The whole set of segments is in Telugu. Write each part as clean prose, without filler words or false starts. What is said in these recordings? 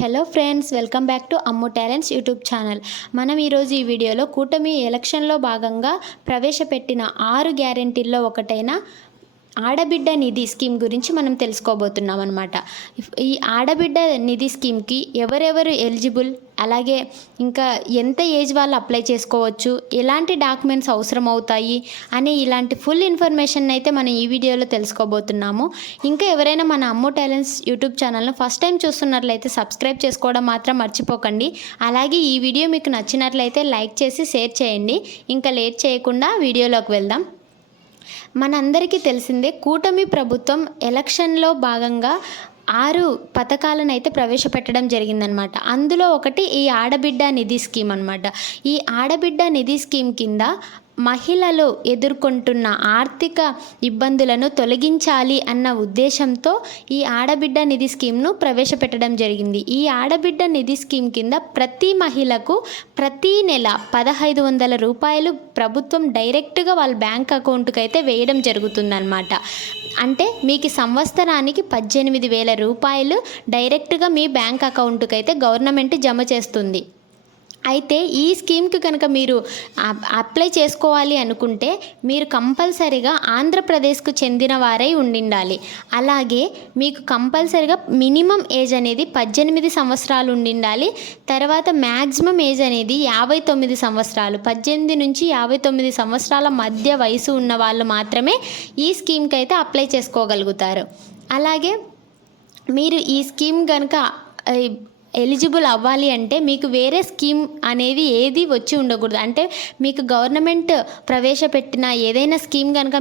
Hello friends, welcome back to Ammu talents YouTube channel. మనం ఈరోజు ఈ వీడియోలో కూటమి ఎలక్షన్లో భాగంగా ప్రవేశపెట్టిన 6 గ్యారెంటీల్లో ఒకటైన ఆడబిడ్డ నిధి స్కీమ్ గురించి మనం తెలుసుకోబోతున్నాం అన్నమాట. ఈ ఆడబిడ్డ నిధి స్కీమ్కి ఎవరెవరు ఎలిజిబుల్, అలాగే ఇంకా ఎంత ఏజ్ వాళ్ళు అప్లై చేసుకోవచ్చు, ఎలాంటి డాక్యుమెంట్స్ అవసరం అవుతాయి అనే ఇలాంటి ఫుల్ ఇన్ఫర్మేషన్ అయితే మనం ఈ వీడియోలో తెలుసుకోబోతున్నాము. ఇంకా ఎవరైనా మన అమ్ము టాలెంట్స్ యూట్యూబ్ ఛానల్ను ఫస్ట్ టైం చూస్తున్నట్లయితే సబ్స్క్రైబ్ చేసుకోవడం మాత్రం మర్చిపోకండి. అలాగే ఈ వీడియో మీకు నచ్చినట్లయితే లైక్ చేసి షేర్ చేయండి. ఇంకా లేట్ చేయకుండా వీడియోలోకి వెళ్దాం. మనందరికీ తెలిసిందే, కూటమి ప్రభుత్వం ఎలక్షన్లో భాగంగా 6 పథకాలను అయితే ప్రవేశపెట్టడం జరిగిందనమాట. అందులో ఒకటి ఈ ఆడబిడ్డ నిధి స్కీమ్ అనమాట. ఈ ఆడబిడ్డ నిధి స్కీమ్ కింద మహిళలు ఎదుర్కొంటున్న ఆర్థిక ఇబ్బందులను తొలగించాలి అన్న ఉద్దేశంతో ఈ ఆడబిడ్డ నిధి స్కీమ్ను ప్రవేశపెట్టడం జరిగింది. ఈ ఆడబిడ్డ నిధి స్కీమ్ కింద ప్రతి మహిళకు ప్రతి నెల 1,500 రూపాయలు ప్రభుత్వం డైరెక్ట్గా వాళ్ళ బ్యాంక్ అకౌంట్కి అయితే వేయడం జరుగుతుందన్నమాట. అంటే మీకు సంవత్సరానికి 18,000 రూపాయలు డైరెక్ట్గా మీ బ్యాంక్ అకౌంట్కి అయితే గవర్నమెంట్ జమ చేస్తుంది. అయితే ఈ స్కీమ్కి కనుక మీరు అప్లై చేసుకోవాలి అనుకుంటే మీరు కంపల్సరీగా ఆంధ్రప్రదేశ్కు చెందిన వారై ఉండిండాలి. అలాగే మీకు కంపల్సరీగా మినిమం ఏజ్ అనేది 18 సంవత్సరాలు ఉండిండాలి. తర్వాత మ్యాక్సిమం ఏజ్ అనేది 59 సంవత్సరాలు, 18 నుంచి 59 సంవత్సరాల మధ్య వయసు ఉన్న వాళ్ళు మాత్రమే ఈ స్కీమ్కి అయితే అప్లై చేసుకోగలుగుతారు. అలాగే మీరు ఈ స్కీమ్ కనుక ఎలిజిబుల్ అవ్వాలి అంటే మీకు వేరే స్కీమ్ అనేది ఏది వచ్చి ఉండకూడదు. అంటే మీకు గవర్నమెంట్ ప్రవేశపెట్టిన ఏదైనా స్కీమ్ కనుక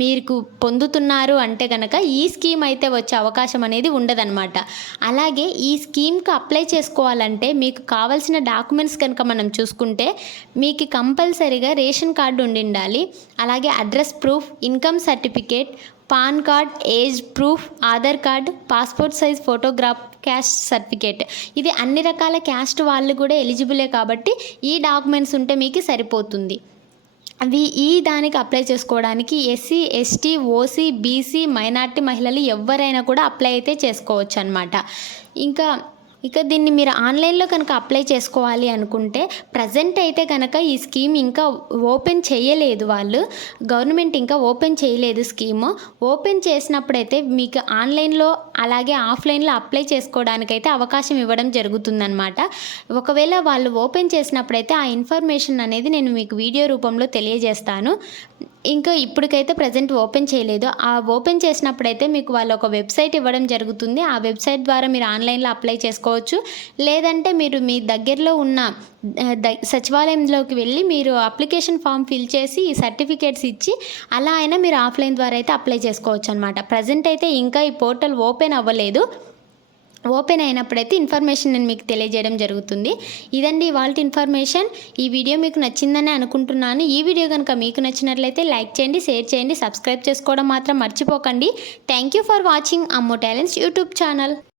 మీకు పొందుతున్నారు అంటే కనుక ఈ స్కీమ్ అయితే వచ్చే అవకాశం అనేది ఉండదన్నమాట. అలాగే ఈ స్కీమ్కి అప్లై చేసుకోవాలంటే మీకు కావాల్సిన డాక్యుమెంట్స్ కనుక మనం చూసుకుంటే మీకు కంపల్సరీగా రేషన్ కార్డు ఉండాలి. అలాగే address proof, income certificate, pan card, age proof, Aadhaar card, passport size photograph, caste certificate. ఇది అన్ని రకాల క్యాస్ట్ వాళ్ళు కూడా ఎలిజిబులే కాబట్టి ఈ డాక్యుమెంట్స్ ఉంటే మీకు సరిపోతుంది. ఈ దానికి అప్లై చేసుకోవడానికి SC, ST, OC, BC, minority మహిళలు ఎవరైనా కూడా అప్లై అయితే చేసుకోవచ్చు అన్నమాట. ఇక దీన్ని మీరు ఆన్లైన్లో కనుక అప్లై చేసుకోవాలి అనుకుంటే ప్రజెంట్ అయితే కనుక ఈ స్కీమ్ ఇంకా ఓపెన్ చేయలేదు, వాళ్ళు గవర్నమెంట్ ఇంకా ఓపెన్ చేయలేదు. స్కీమ్ ఓపెన్ చేసినప్పుడైతే మీకు ఆన్లైన్లో అలాగే ఆఫ్లైన్లో అప్లై చేసుకోవడానికైతే అవకాశం ఇవ్వడం జరుగుతుందన్నమాట. ఒకవేళ వాళ్ళు ఓపెన్ చేసినప్పుడైతే ఆ ఇన్ఫర్మేషన్ అనేది నేను మీకు వీడియో రూపంలో తెలియజేస్తాను. ఇంకా ఇప్పటికైతే ప్రజెంట్ ఓపెన్ చేయలేదు. ఆ ఓపెన్ చేసినప్పుడైతే మీకు వాళ్ళు ఒక వెబ్సైట్ ఇవ్వడం జరుగుతుంది. ఆ వెబ్సైట్ ద్వారా మీరు ఆన్లైన్లో అప్లై చేసుకోవచ్చు. లేదంటే మీరు మీ దగ్గరలో ఉన్న సచివాలయంలోకి వెళ్ళి మీరు అప్లికేషన్ ఫామ్ ఫిల్ చేసి ఈ సర్టిఫికేట్స్ ఇచ్చి అలా అయినా మీరు ఆఫ్లైన్ ద్వారా అయితే అప్లై చేసుకోవచ్చు అనమాట. ప్రజెంట్ అయితే ఇంకా ఈ పోర్టల్ ఓపెన్ అవ్వలేదు. ఓపెన్ అయినప్పుడైతే ఇన్ఫర్మేషన్ నేను మీకు తెలియజేయడం జరుగుతుంది. ఇదండి ఇవాళ ఇన్ఫర్మేషన్. ఈ వీడియో మీకు నచ్చిందని అనుకుంటున్నాను. ఈ వీడియో కనుక మీకు నచ్చినట్లయితే లైక్ చేయండి, షేర్ చేయండి, సబ్స్క్రైబ్ చేసుకోవడం మాత్రం మర్చిపోకండి. Thank you for watching Ammu talents YouTube channel.